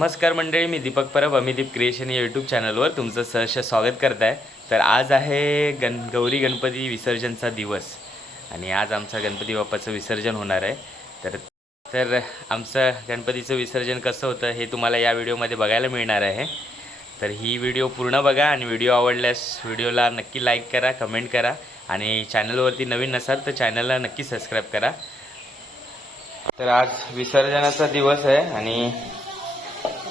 नमस्कार मंडळी मी दीपक परब अमिदीप क्रिएशन या यूट्यूब चॅनलवर तुमचं सहर्ष स्वागत करत आहे तर आज आहे गण गौरी गणपती विसर्जनचा दिवस आणि आज आमचा गणपती बाप्पाचं विसर्जन होणार आहे. तर तर आमचं गणपतीचं विसर्जन कसं होतं हे तुम्हाला या व्हिडिओमध्ये बघायला मिळणार आहे. तर ही व्हिडिओ पूर्ण बघा आणि व्हिडिओ आवडल्यास व्हिडिओला नक्की लाईक करा कमेंट करा आणि चॅनलवरती नवीन नसाल तर चॅनलला नक्की सबस्क्राईब करा. तर आज विसर्जनाचा दिवस आहे आणि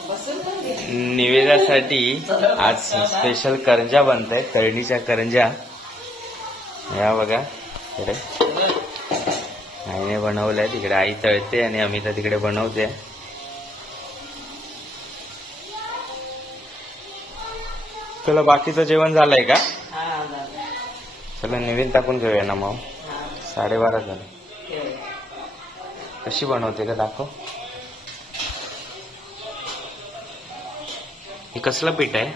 निवेदासाठी आज स्पेशल करंजा बनत आहे तळणीच्या करंजा. या बघा इकडे. आईने बनवलंय तिकडे आई तळते आणि अमिता तिकडे बनवते. तुला बाकीचं जेवण झालंय का? चला नवीन टाकून घेऊया ना मग. साडेबारा झाले. कशी बनवते का दाखव. हे कसलं पीठ आहे?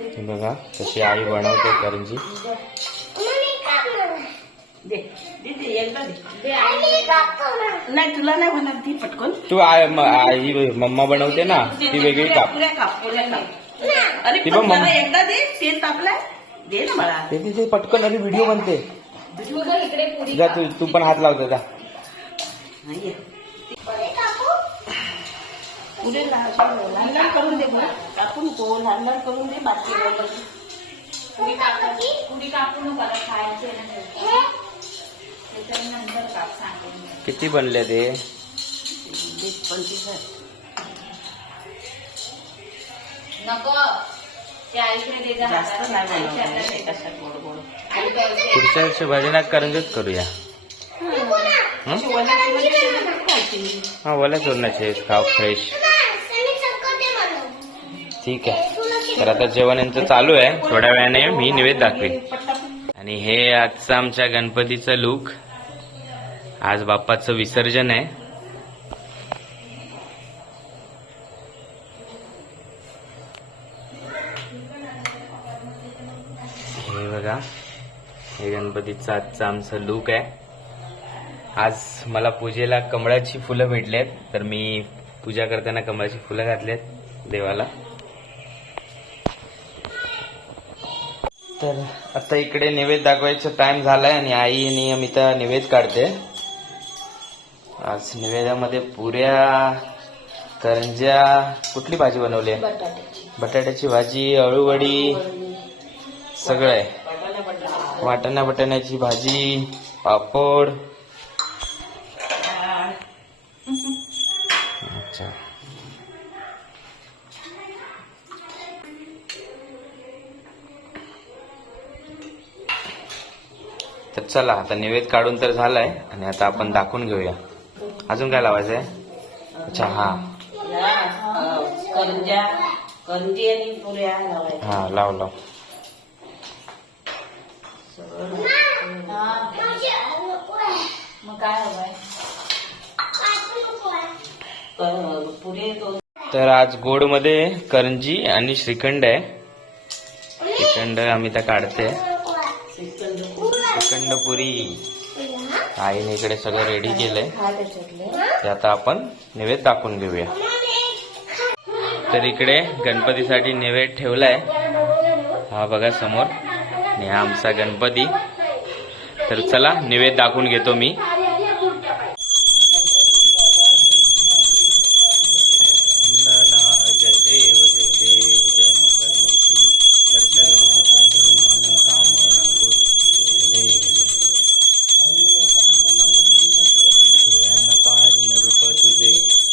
हे बघा कशी आई बनवते करंजी. दे. दे दे. एकदा दे. नाही तुला नाही म्हणत ती पटकन. तू आई म- आई मम्मा बनवते ना ती वेगळी काप. पुऱ्या काप पुऱ्या काप. अरे ती पण पण मम्मा- मला एकदा दे तेल तापलाय. दे ना मला. ते तिथे पटकन अरे व्हिडिओ बनते. जा तू तू पण हात लावते जा. पुढे लहान लहान करून दे कापून को लहान लहान करून दे बाकी कापायची नको. खायचे त्याच्यानंतर काप. किती बनले ते? वीस पंचवीस. नको. पुढच्या वर्षी भजनात करंजच करूया. हं? म्हणजे. हा ओल्या चोरणाचे खाव फ्रेश ठीक आहे. तर आता जेवण यांचं चालू आहे. थोड्या वेळाने मी निवेद दाखवेन. आणि हे आजचं आमच्या गणपतीचं लुक आज बाप्पाचं विसर्जन आहे हे बघा हे गणपतीचं आजचं आमचं लुक आहे. आज मला पूजेला कमळाची फुलं भेटलेत तर मी पूजा करताना कमळाची फुलं घातलेत देवाला. तर आता इकडे नैवेद्य दाखवायचा टाइम झालाय आणि आई आणि अमिता नैवेद्य काढते. आज नैवेद्यामध्ये पुऱ्या करंज्या कुठली भाजी बनवली आहे? बटाट्याची. भाजी अळूवडी. सगळं आहे. वाटाणा बटाण्याची भाजी पापड. अच्छा. तर चला आता नैवेद्य काढून तर झालाय आणि आता आपण दाखवून घेऊया. अजून काय लावायचंय? अच्छा हा. हा लाव लाव. मग काय हवंय पुरे तर आज गोडमध्ये करंजी आणि श्रीखंड आहे. श्रीखंड आम्ही त्या काढते. श्रीखंड श्रीखंड पुरी. आईने इकडे सगळं रेडी केलंय. ते आता आपण नैवेद्य दाखवून घेऊया. तर इकडे गणपतीसाठी नैवेद्य ठेवलाय. हा बघा समोर. आणि हा आमचा गणपती. तर चला निवेद दाखवून घेतो मी जय देव जय देव जय मंगल मूर्ती दर्शन मन कामना गुरु जय देव जय डोळ्यानं पाहिन रूप तुझे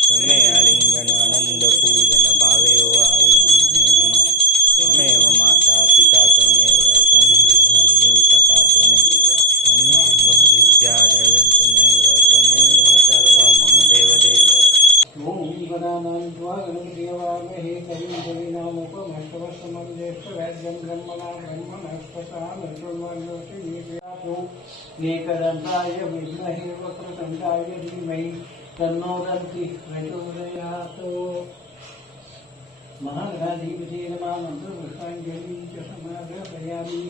तुम्हे आलिंगन आनंद पूजन भावे ओ आई नमः नमः त्वमेव माता पिता त्वमेव त्वमेव बंधू सखा त्वमेव त्वमेव विद्या द्रविण त्वमेव त्वमेव सर्व मम देव देव ओम गणपतिवामहे कविं कवीनामुपमष्टवस्तमं ज्येष्ठवेद्यं ब्रह्मणा ब्रह्मणस्पतः मृत्युर्मयोषिमीयातु विद्महे वक्रतुण्डाय धीमहि तन्नो दन्ति प्रचोदयात् च समाग्रहयामि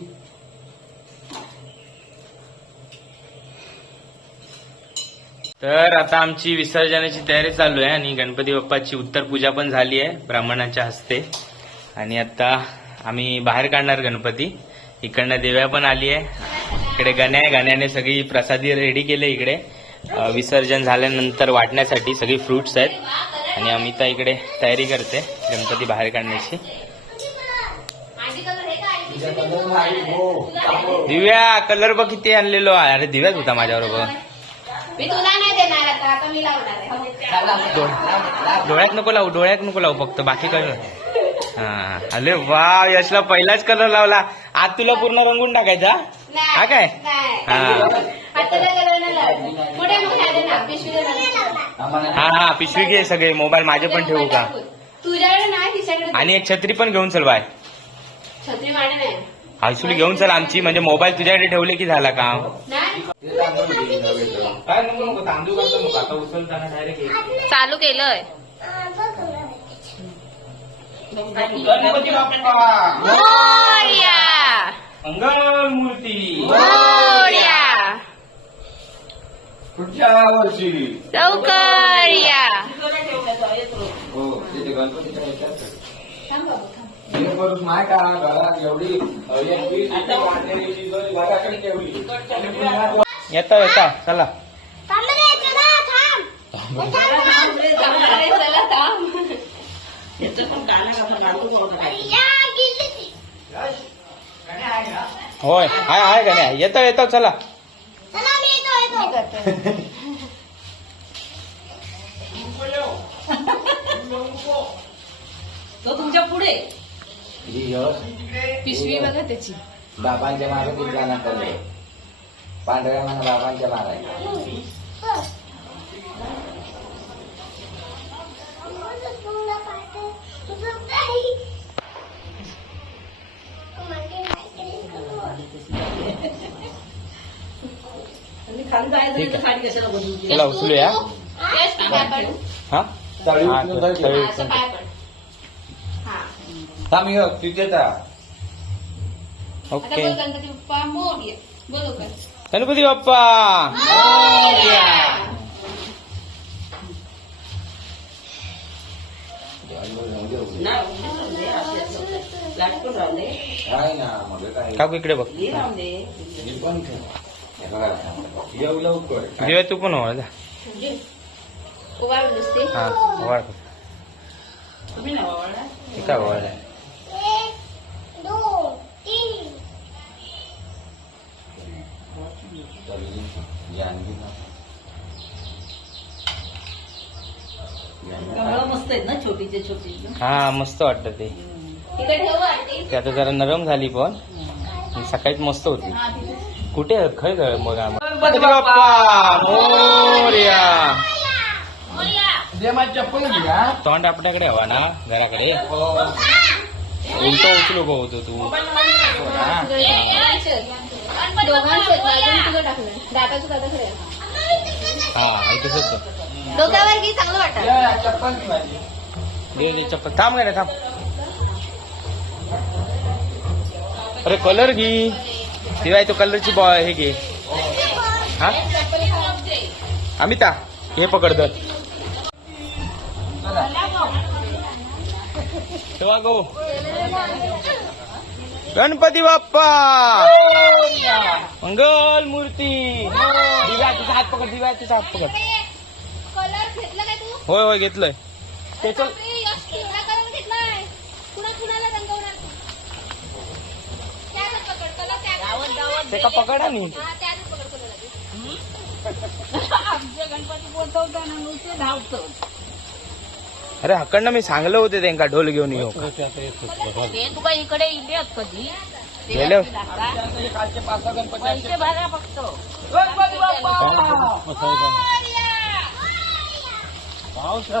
तर आता आमची विसर्जनाची तयारी चालू आहे आणि गणपती बाप्पाची उत्तर पूजा पण झाली आहे ब्राह्मणाच्या हस्ते. आणि आता आम्ही बाहेर काढणार गणपती. इकडनं देव्या पण आली आहे. इकडे गण्या आहे. गण्याने सगळी प्रसादी रेडी केले इकडे. विसर्जन झाल्यानंतर वाटण्यासाठी सगळी फ्रुट्स आहेत. आणि अमिता इकडे तयारी करते गणपती बाहेर काढण्याची. दिव्या कलर बघ किती आणलेलो आहे. अरे दिव्याच होता माझ्याबरोबर. मी तुला नाही देणार आता आता मी लावणार डोळ्यात नको लावू डोळ्यात नको लावू फक्त बाकी कलर हा अरे वा यशला पहिलाच कलर लावला. आज तुला पूर्ण रंगून टाकायचा? हा काय? हा. हा हा पिशवी घे सगळे मोबाईल माझे पण ठेवू का? आणि एक छत्री पण घेऊन चल बाय. छत्री माझ्या नाही. आयसुली घेऊन चल आमची म्हणजे मोबाईल तुझ्याकडे ठेवले की झाला काम? नाही काय नको नको तांदूळ करतो नको आता उचलताना डायरेक्ट चालू केलंय. गणपती बाप्पा. मोरया मंगल मूर्ती मोरया पुढच्या वर्षी. लवकर या. हो तिथे गणपतीच्या ह्याच्यात करून माय का घरात एवढी येता येता चला. होय हाय हाय का नाही येतो येतो चला. मी करते. तो तुमच्यापुढे. ही यश पिशवी बघा त्याची. बाबांच्या मागे जाणार चालले पांढऱ्या म्हणा बाबांच्या मागे. चला उचलूया. हा? तळी नाही असं असं. लाट पण राहू दे काय ना मग काय काकू इकडे बघ हे राहू दे ही पण ठेव. हे बघा. येऊ लवकर दिव्या तू पण हो जा. उभा नुसते हा ओवाळ तुम्ही ना वावळा हे काय ओवाळ तळी जानवी ना. कमळं मस्त आहेत ना छोटीचे छोटी हा मस्त वाटतं ते आता जरा नरम झाली पण सकाळीच मस्त होती हा कुठे खय मग आम्हाला? गणपती बाप्पा मोरया तोंड आपल्याकडे हवा ना घराकडे उलट उचलू होतो तू हा. दोघांचं तुझं टाकलं दाताचं दाता खरं हा हे. डोक्यावर चांगलं वाटत. दे दे चप्पल थांब काय थांब. अरे कलर घे. शिवाय तो कलरची बॉ हे घे. हा? अमिता हे पकड दर तेव्हा गो. गणपती बाप्पा! मंगल मूर्ती दिव्या तुझा हात पकड दिव्या तुझा हात पकड. कलर घेतला काय तू? होय होय घेतलंय. रंगवणार तू? का पकडा कलर आमचे गणपती नुसते धावतो. अरे हकडनं मी सांगलं होते त्यांका ढोल घेऊन येऊ. ते तुका इकडे इलेत कधी? गेलो? पैसे भरा फक्त. मोरया!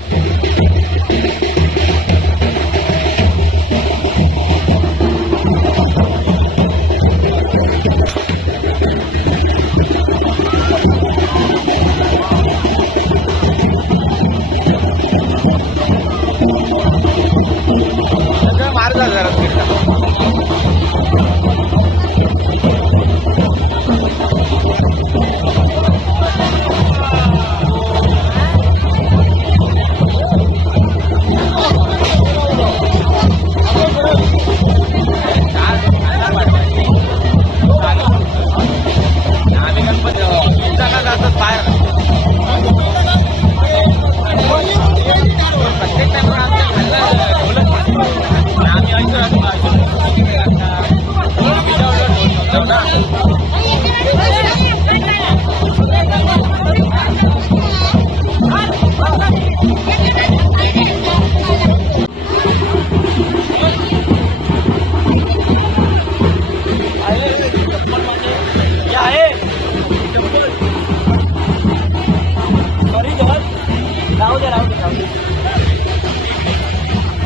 la fiesta.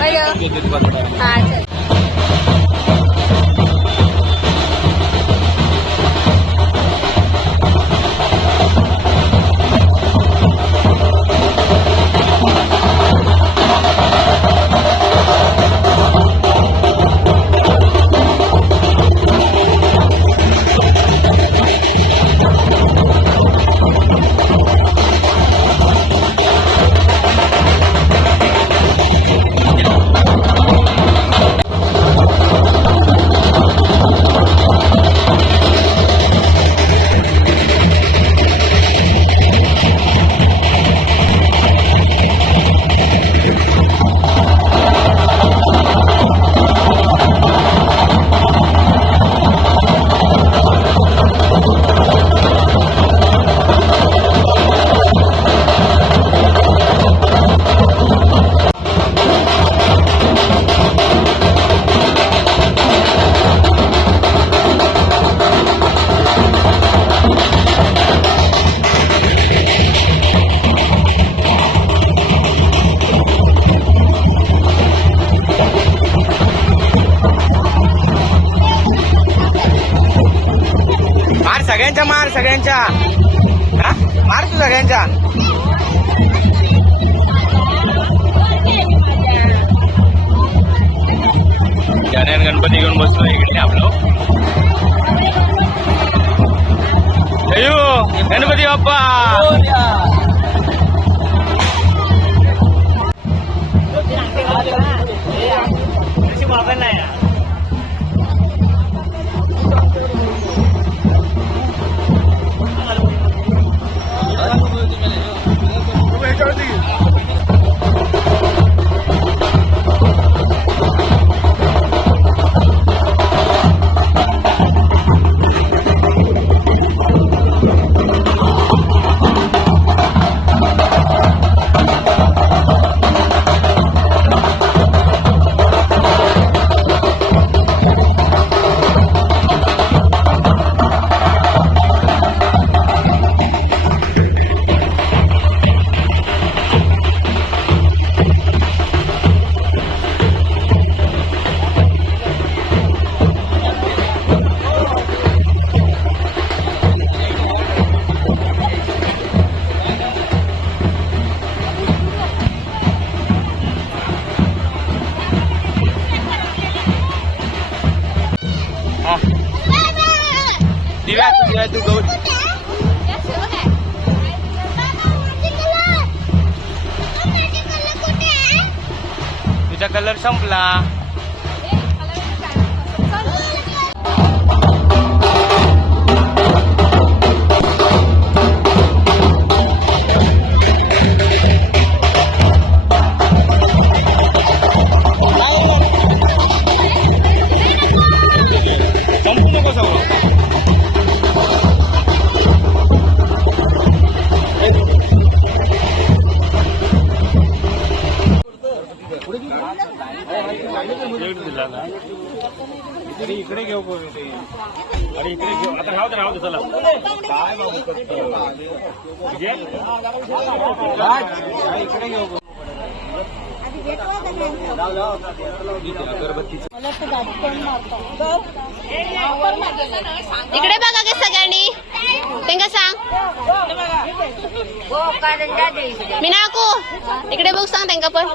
ಅಯ್ಯೋ ಆಯ್ತು गणपती घेऊन बसलो इकडे आपलं हॅलो गणपती बाप्पा बोलया मी नाकू इकडे बघ सांग त्यांना पण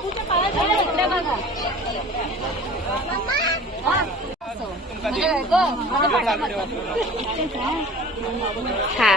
हा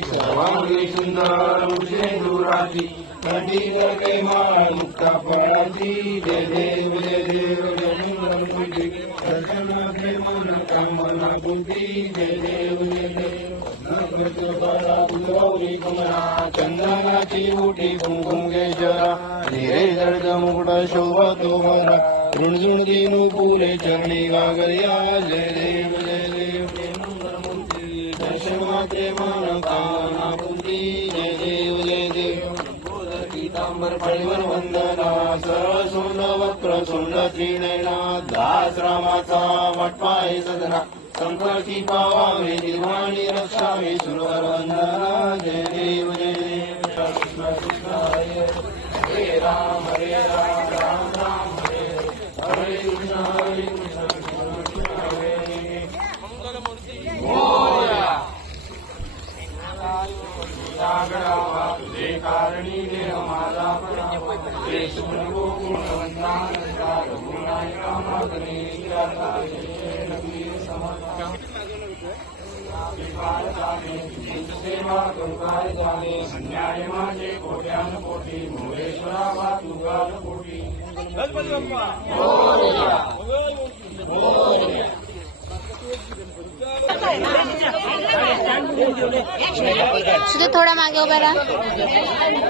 सर्वांगी सुंदर उठे दुराची कंठीवर मुक्ता फळाची जय देव जय देव जय गणपती दर्शनाचे कामना बुद्धी जय देव जय देव चंदनाची उठी कुंकुम मुकुट शोभा तो भरा ऋणझुण दिनू फुले चरणी गागर्या जय देव जय देव मंगलमूर्ती दर्शनाचे फळीवर वंदना सरळ सोंड वक्र सोंड त्रिनयना दास रामाचा वटपाय सदना। संकटी पावावे निर्वाणी रक्षावे सुरवर वंदना जय देव जय देव। हरे राम हरे राम राम राम हरे। हरे कृष्ण हरे कृष्ण कृष्ण हरे। कारणी देह माझा सेवा झाले. अन्याय माझे कोट्यान कोटी मोरेश्वरा वा तुगाल कोटी सुद्धा थोडा मागे उभा राहा.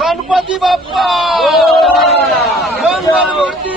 गणपती बाप्पा! गणपती!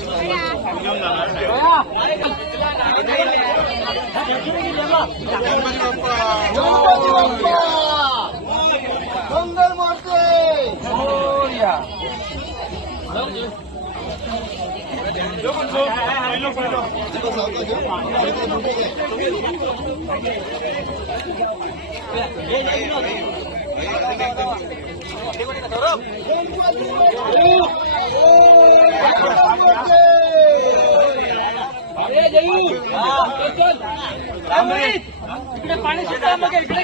मंगल मूर्ति Oh, जयू इकडे पाणी सुद्धा मग इकडे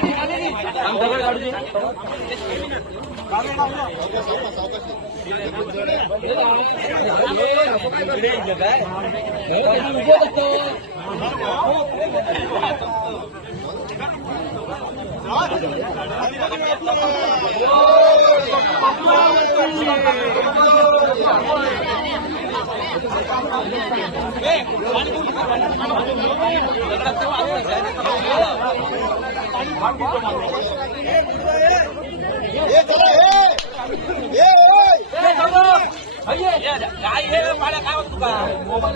काय हे पाड्या काय होत तुका मोबाईल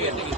गणपती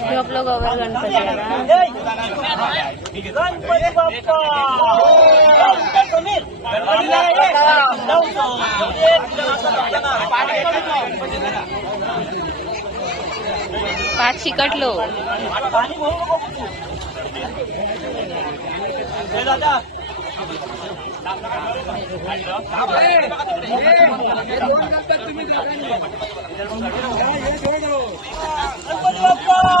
हे आपलं गोवर गणपती आहे ना. गणपती पाच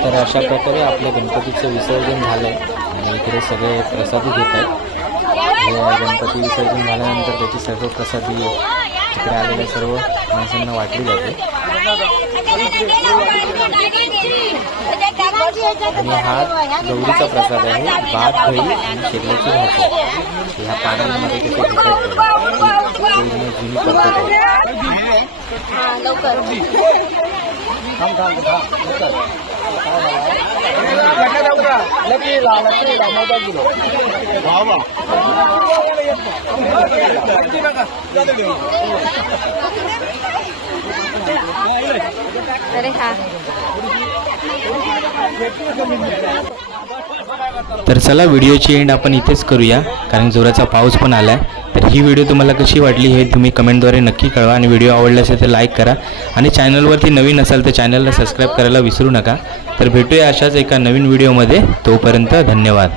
तर अशा प्रकारे आपल्या गणपतीचं विसर्जन झालं आहे आणि इकडे सगळे प्रसादी घेत आहेत. गणपती विसर्जन झाल्यानंतर त्याची सर्व प्रसादी तिकडे आलेल्या सर्व माणसांना वाटली जाते. आणि हा गौरीचा प्रसाद आहे भात दही आणि शेगल्याची भाजी. ह्या पाण्यामध्ये कसे घेतात ते. ही पूर्ण जुनी पद्धत आहे हा लवकर अरे हा तर चला व्हिडिओची एंड आपण इथेच करूया कारण जोराचा पाऊस पण आला आहे ही व्हिडिओ तुम्हाला कशी वाटली हे तुम्ही कमेंटद्वारे नक्की कळवा आणि व्हिडिओ आवडला असेल तर लाईक करा. आणि चॅनलवरती नवीन असाल तर चॅनलला सबस्क्राईब करायला विसरू नका. तर भेटूया अशाच एका नवीन व्हिडिओमध्ये तोपर्यंत धन्यवाद.